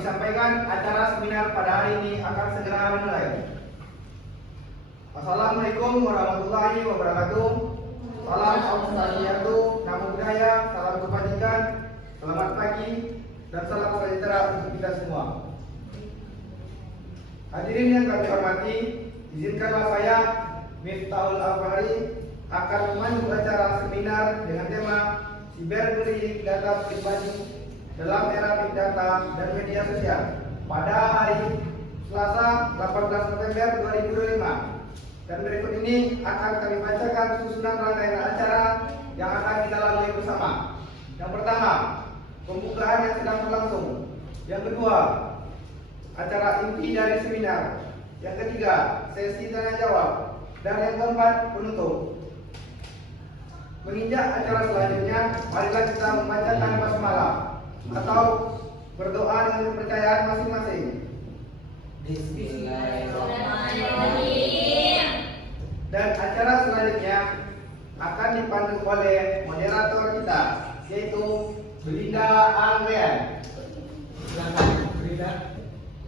kami sampaikan acara seminar pada hari ini akan segera dimulai. Assalamualaikum warahmatullahi wabarakatuh. Salam Om Swastiastu, Namo Buddhaya, salam kebajikan, selamat pagi, dan salam sejahtera untuk kita semua. Hadirin yang kami hormati, izinkanlah saya, Miftahul Afhari, akan memandu acara seminar dengan tema Cyberbullying Data Pribadi dalam era Big Data dan Media Sosial pada hari Selasa 18 November 2025. Dan berikut ini akan kami bacakan susunan rangkaian acara yang akan kita lalui bersama. Yang pertama, pembukaan yang sedang berlangsung. Yang kedua, acara inti dari seminar. Yang ketiga, sesi tanya jawab. Dan yang keempat, penutup. Menginjak acara selanjutnya, marilah kita membacakan basmalah atau berdoa dengan kepercayaan masing-masing. Bismillahirrahmanirrahim. Dan acara selanjutnya akan dipandu oleh moderator kita, yaitu Belinda Angrean. Silakan Belinda.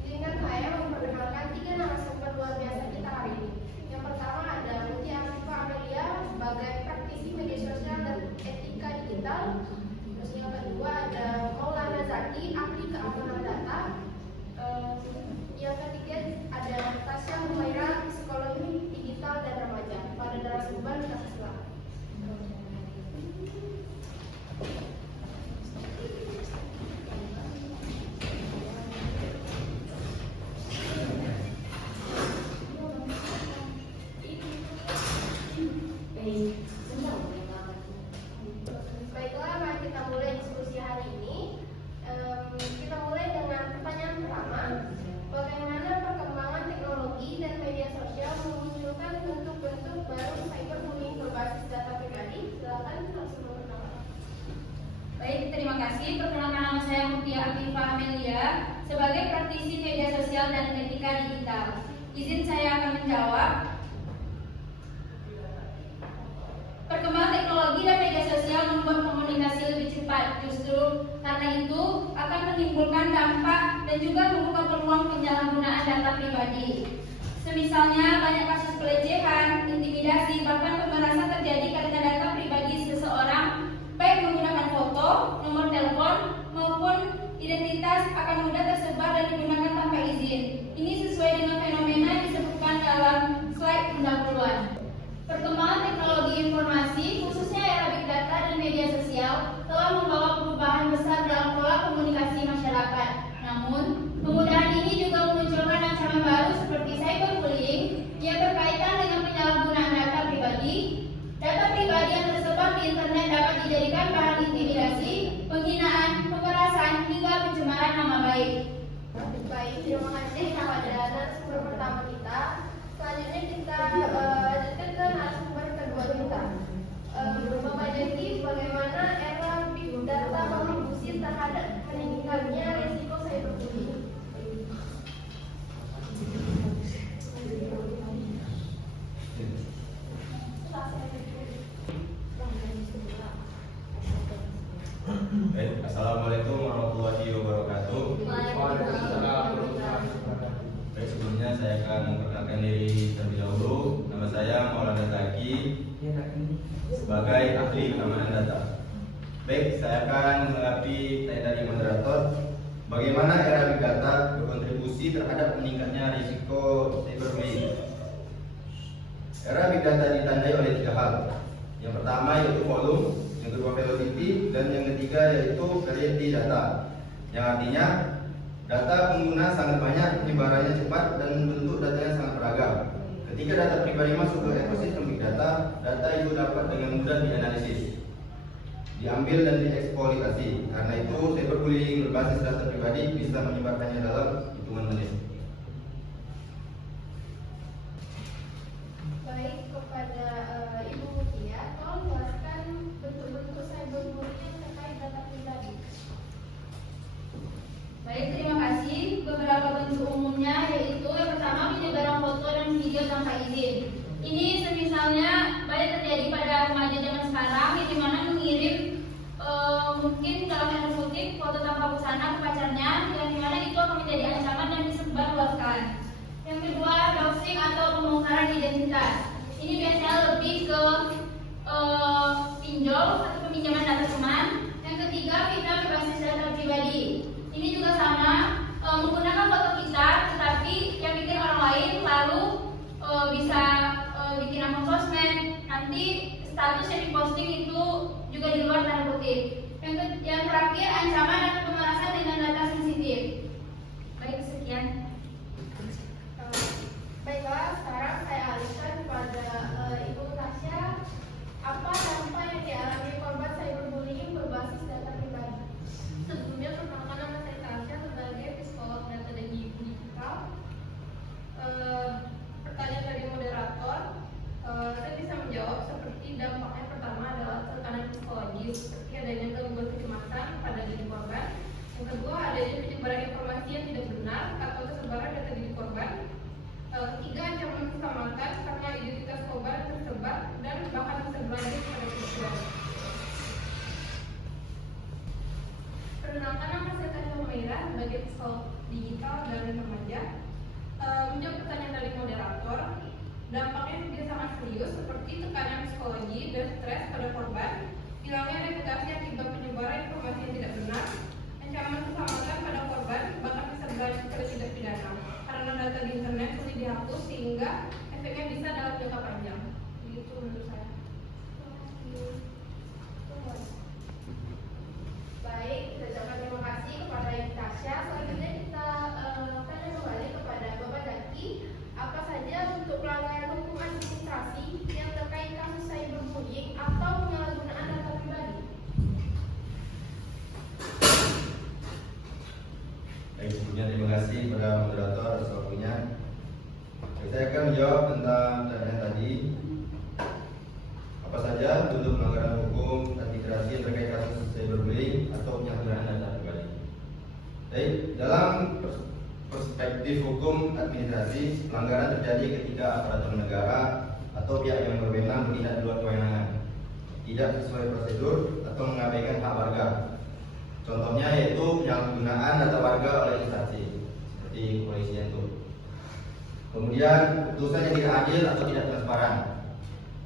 Izinkan saya memperkenalkan 3 narasumber luar biasa kita hari ini. Yang pertama ada Mutia Afifah Amelia sebagai praktisi media sosial dan etika digital. Terus yang kedua ada Maulana Zaki, ahli keamanan data. Yang ketiga ada Tasya Humaira, psikologi digital dan remaja. Pada narasumber kita silakan. Baiklah, mari kita mulai diskusi hari ini. Kita mulai dengan pertanyaan pertama. Bagaimana perkembangan teknologi dan media sosial memunculkan bentuk-bentuk baru cyberbullying berbasis data pribadi? Silakan narasumber pertama. Baik, terima kasih. Perkenalkan, nama saya Mutia Afifah Amelia sebagai praktisi media sosial dan etika digital. Izin saya akan menjawab. Perkembangan teknologi dan media sosial membuat komunikasi lebih cepat. Justru karena itu akan menimbulkan dampak dan juga membuka peluang penyalahgunaan data pribadi. Semisalnya banyak kasus pelecehan, intimidasi, bahkan pemerasan terjadi karena data pribadi seseorang, baik menggunakan foto, nomor telepon, maupun identitas akan mudah tersebar dan digunakan tanpa izin. Ini sesuai dengan fenomena yang disebutkan dalam slide pendahuluan. Perkembangan teknologi informasi, khususnya era Big Data dan media sosial, telah membawa perubahan besar dalam pola komunikasi masyarakat. Namun, kemudahan ini juga memunculkan ancaman baru seperti cyberbullying yang berkaitan dengan penyalahgunaan data pribadi. Data pribadi yang tersebar di internet dapat dijadikan bahan intimidasi, penghinaan, pemerasan, hingga pencemaran nama baik. Baik, terima kasih kepada narasumber pertama kita. Selanjutnya kita lanjutkan ke narasumber kedua kita. Bapak Jaki, bagaimana era Big Data berkontribusi terhadap meningkatnya risiko cyberbullying? Assalamualaikum warahmatullahi wabarakatuh. Baik, sebelumnya saya akan memperkenalkan diri terlebih dahulu. Nama saya Maulana Zaki sebagai ahli keamanan data. Baik, saya akan menanggapi tanya dari moderator. Bagaimana era Big Data berkontribusi terhadap meningkatnya risiko cyberbullying? Era Big Data ditandai oleh 3 hal. Yang pertama yaitu volume, yang kedua velocity, dan yang ketiga yaitu variety data. Yang artinya data pengguna sangat banyak, penyebarannya cepat, dan bentuk datanya sangat beragam. Ketika data pribadi masuk ke ekosistem Big Data, data itu dapat dengan mudah dianalisis, diambil dan dieksploitasi. Karena itu, cyberbullying berbasis data pribadi bisa menyebarkannya dalam hitungan menit. Baik, kepada Ibu Mutia, tolong jelaskan bentuk-bentuk cyberbullying terkait data pribadi. Baik, terima kasih. Beberapa bentuk umumnya yaitu yang pertama penyebaran foto dan video tanpa izin. Ini semisalnya banyak terjadi pada remaja zaman sekarang, yang dimana mengirim mungkin dalam tanda kutip foto tanpa busana ke pacarnya, yang dimana itu akan kedua, doxing atau pembongkaran identitas. Ini biasanya lebih ke pinjol atau peminjaman data teman. Yang ketiga, fitnah berbasis data pribadi. Ini juga sama, menggunakan foto kita, tetapi yang bikin orang lain lalu bisa bikin akun sosmed. Nanti status yang diposting itu juga di luar tanda kutip. Yang terakhir, ancaman atau pemerasan dengan data sensitif. Baik, sekian. Baiklah, sekarang saya alihkan kepada Ibu Tasya. Apa dampak yang dialami korban cyberbullying berbasis data pribadi? Sebelumnya, perkenalkan nama saya Tasya sebagai psikolog data dan digital. Pertanyaan dari moderator, saya bisa menjawab seperti dampaknya. Pertama adalah tekanan psikologis, seperti adanya gangguan kecemasan pada diri korban. Yang kedua, adanya penyebaran informasi yang tidak benar atau tersebaran data diri korban. Ketiga, ancaman keselamatan karena identitas korban tersebar dan bahkan bisa berlanjut pada kejiwaan. Perkenalkan, nama saya Tasya Humaira sebagai psikolog digital dan remaja. Menjawab pertanyaan dari moderator, dampaknya juga sangat serius seperti tekanan psikologi dan stres pada korban, hilangnya reputasi akibat penyebaran informasi yang tidak benar, ancaman keselamatan pada korban bahkan bisa berlanjut pada tindak pidana karena data di internet sulit dihapus sehingga efeknya bisa dalam jangka panjang. Begitu menurut saya. Baik, kita ucapkan terima kasih kepada Ibu Tasya. Selanjutnya kita tanya kembali kepada Bapak Zaki. Apa saja bentuk pelanggaran hukum administrasi yang terkait kasus cyberbullying atau penyalahgunaan data pribadi? Baik, sebelumnya terima kasih kepada moderator atas waktunya. Saya akan menjawab tentang pertanyaan tadi. Apa saja bentuk pelanggaran hukum administrasi yang terkait kasus cyberbullying atau penyalahgunaan data pribadi? Baik, dalam perspektif hukum administrasi, pelanggaran terjadi ketika aparatur negara atau pihak yang berwenang bertindak di luar kewenangan, tidak sesuai prosedur atau mengabaikan hak warga. Contohnya yaitu penyalahgunaan data warga oleh instansi seperti kepolisian itu. Kemudian keputusan yang tidak adil atau tidak transparan,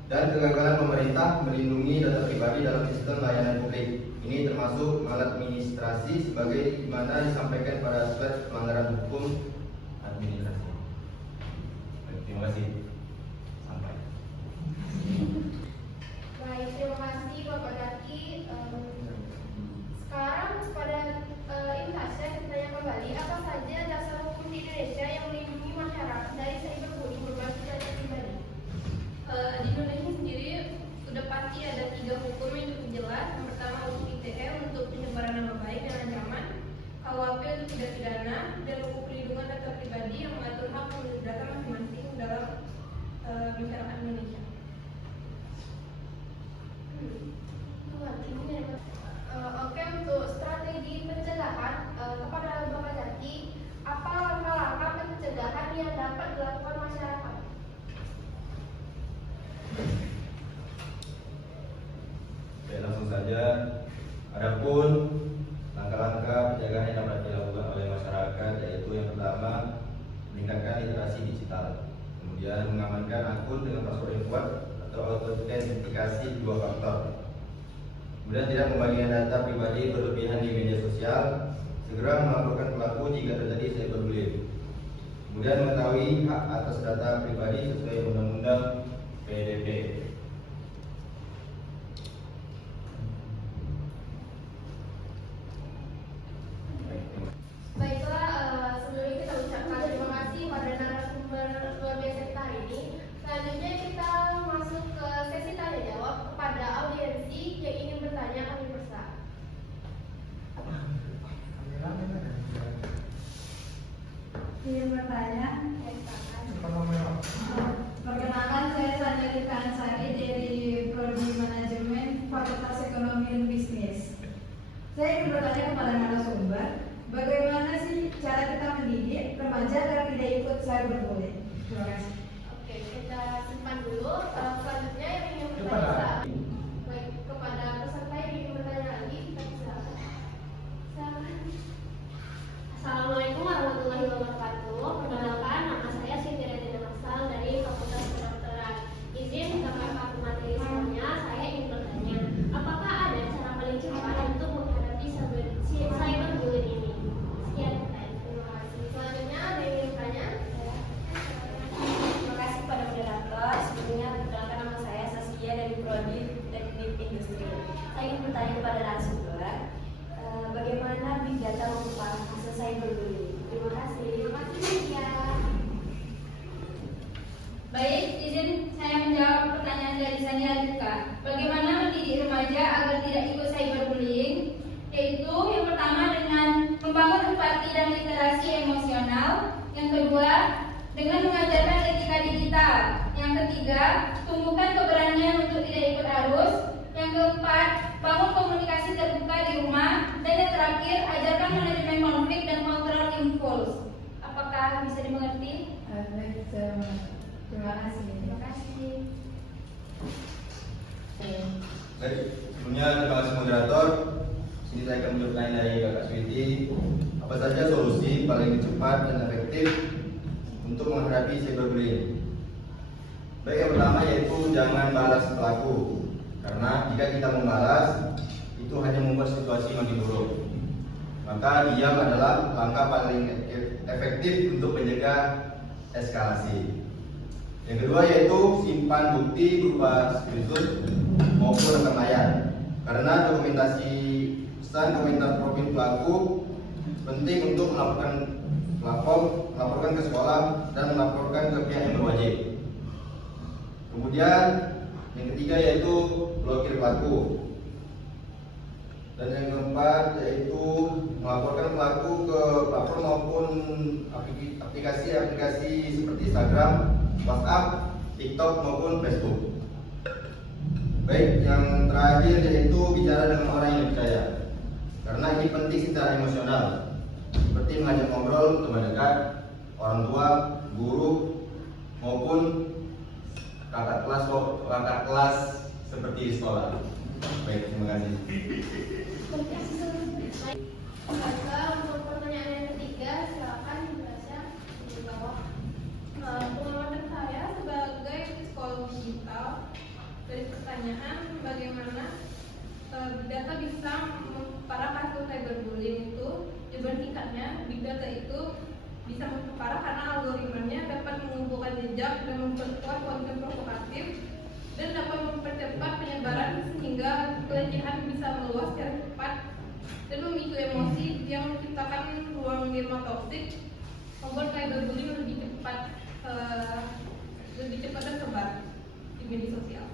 dan kegagalan pemerintah melindungi data pribadi dalam sistem layanan publik. Ini termasuk maladministrasi sebagai mana disampaikan pada aspek pelanggaran hukum administrasi. Baik, terima kasih. Sampai. Baik, terima kasih Bapak Zaki. Sekarang kepada Ibu Tasya kita tanya kembali, apa saja dasar hukum di Indonesia yang melindungi masyarakat dari cyberbullying berbasis data pribadi? Di Indonesia sendiri sudah pasti ada 3 hukum yang cukup jelas. Yang pertama hukum ITE untuk penyebaran nama baik dan ancaman, KUHP untuk tindak pidana, dan hukum pelindungan data pribadi yang mengatur hak pemilik data masing-masing dalam masyarakat Indonesia. Oke, untuk strategi pencegahan kepada Bapak Zaki, apa langkah-langkah pencegahan yang dapat dilakukan masyarakat? Oke, langsung saja. Adapun langkah-langkah pencegahan yang dapat dilakukan oleh masyarakat yaitu yang pertama, meningkatkan literasi digital, kemudian mengamankan akun dengan password yang kuat atau autentikasi 2 faktor, kemudian tidak membagikan data pribadi berlebihan di media sosial, segera melaporkan pelaku jika terjadi cyberbullying, kemudian mengetahui hak atas data pribadi sesuai undang-undang PDP. Baiklah, sebelumnya kita ucapkan terima kasih pada narasumber luar biasa kita hari ini. Selanjutnya kita masuk ke sesi tanya jawab kepada audiensi yang ingin bertanya, kami persilakan. Ingin bertanya? Perkenalkan, saya Sandra Rita Ansari dari Prodi Manajemen Fakultas Ekonomi dan Bisnis. Saya ingin bertanya kepada narasumber, bagaimana sih cara kita mendidik remaja agar tidak ikut cyberbullying? Terima kasih. Oke, kita simpan dulu. Selanjutnya yang ingin bertanya, baik kepada peserta yang ingin bertanya lagi, kita silakan. Assalamualaikum warahmatullahi wabarakatuh. Perkenalkan, nama saya Siti bagaimana mendidik remaja agar tidak ikut cyberbullying, yaitu yang pertama dengan membangun empati dan literasi emosional, yang kedua dengan mengajarkan etika digital, yang ketiga tumbuhkan keberanian untuk tidak ikut arus, yang keempat bangun komunikasi terbuka di rumah, dan yang terakhir ajarkan manajemen konflik dan kontrol impuls. Apakah bisa dimengerti? Baik, saya mengerti. Terima kasih. Terima kasih. Baik, sebelumnya terima kasih moderator. Sini saya akan menjawab pertanyaan dari Kakak Switi. Apa saja solusi paling cepat dan efektif untuk menghadapi cyberbullying? Baik, yang pertama yaitu jangan balas pelaku. Karena jika kita membalas, itu hanya membuat situasi makin buruk. Maka diam adalah langkah paling efektif untuk mencegah eskalasi. Yang kedua yaitu simpan bukti berupa screenshot maupun rekam layar. Karena dokumentasi pesan komentar profil pelaku penting untuk melaporkan ke sekolah dan melaporkan ke pihak yang berwajib. Kemudian yang ketiga yaitu blokir pelaku. Dan yang keempat yaitu melaporkan pelaku ke platform maupun aplikasi-aplikasi seperti Instagram, WhatsApp, TikTok maupun Facebook. Baik, yang terakhir yaitu bicara dengan orang yang dipercaya. Karena ini penting secara emosional, seperti mengajak ngobrol teman dekat, orang tua, guru maupun kakak kelas seperti di sekolah. Baik, terima kasih. Untuk pertanyaan yang ketiga, silakan dibaca di bawah. Pengalaman saya sebagai psikolog digital, dari pertanyaan bagaimana data bisa memperparah kasus cyberbullying itu, jawaban singkatnya big data itu bisa memperparah karena algoritmanya dapat mengumpulkan jejak dan memperkuat konten provokatif dan dapat mempercepat penyebaran sehingga pelecehan bisa meluas secara cepat dan memicu emosi yang menciptakan ruang dilema toksik, membuat cyberbullying lebih cepat tersebar di media sosial.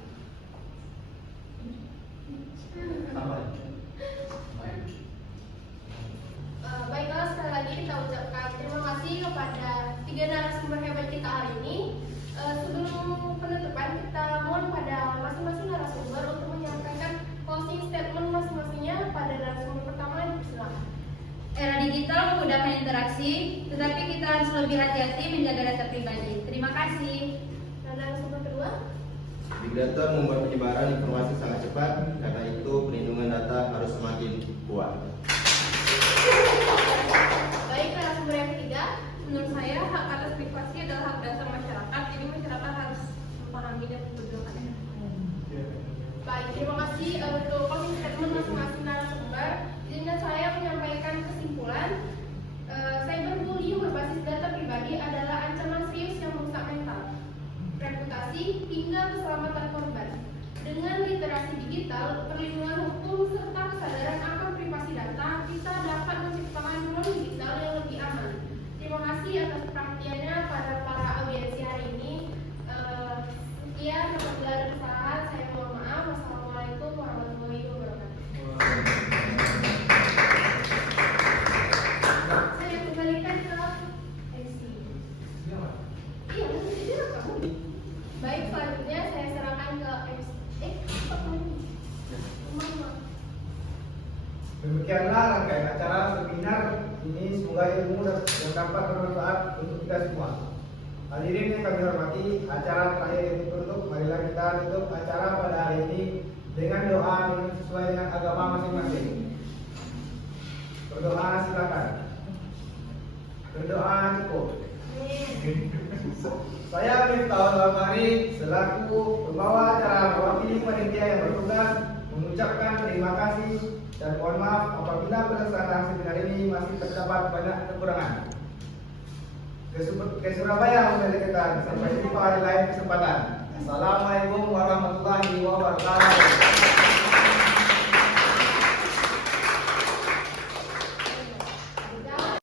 Baiklah, sekali lagi kita ucapkan terima kasih kepada tiga narasumber hebat kita hari ini. Sebelum penutupan, kita mohon pada masing-masing narasumber untuk menyampaikan closing statement masing-masingnya. Pada narasumber pertama, silakan. Era digital memudahkan interaksi, tetapi kita harus lebih hati-hati menjaga data pribadi. Terima kasih. Dan narasumber kedua. Big data membuat penyebaran informasi sangat cepat, karena itu perlindungan data harus semakin kuat. Baik, narasumber yang ketiga. Menurut saya, hak atas privasi adalah hak dasar masyarakat, jadi masyarakat harus memahami dan memperjuangkannya. Baik, terima kasih untuk closing statement masing-masing narasumber. Izinkan saya menyampaikan kesimpulan. Cyberbullying berbasis data pribadi adalah ancaman serius yang merusak mental, reputasi, hingga keselamatan korban. Dengan literasi digital, perlindungan hukum, serta kesadaran akan privasi data, kita dapat menciptakan ruang digital yang lebih aman. Terima kasih atas perhatiannya pada para audiensi hari ini. Sekian, apabila ada kesalahan, saya mohon maaf. Wassalamualaikum warahmatullahi wabarakatuh. Saya kembalikan ke MC. Iya, nanti direkam. Baik, selanjutnya saya serahkan ke MC. Demikianlah rangkaian acara seminar ini, semoga ilmu dan dapat bermanfaat untuk kita semua. Hadirin yang kami hormati, acara terakhir yang ditutup, marilah kita tutup acara pada hari ini dengan doa yang sesuai dengan agama masing-masing. Berdoa silakan. Berdoa cukup. Saya Miftahul Alfahri selaku pembawa acara mewakili panitia yang bertugas mengucapkan terima kasih dan mohon maaf apabila pelaksanaan seminar ini masih terdapat banyak kekurangan. Ke Surabaya saya dekat. Sampai jumpa di lain kesempatan. Assalamualaikum warahmatullahi wabarakatuh.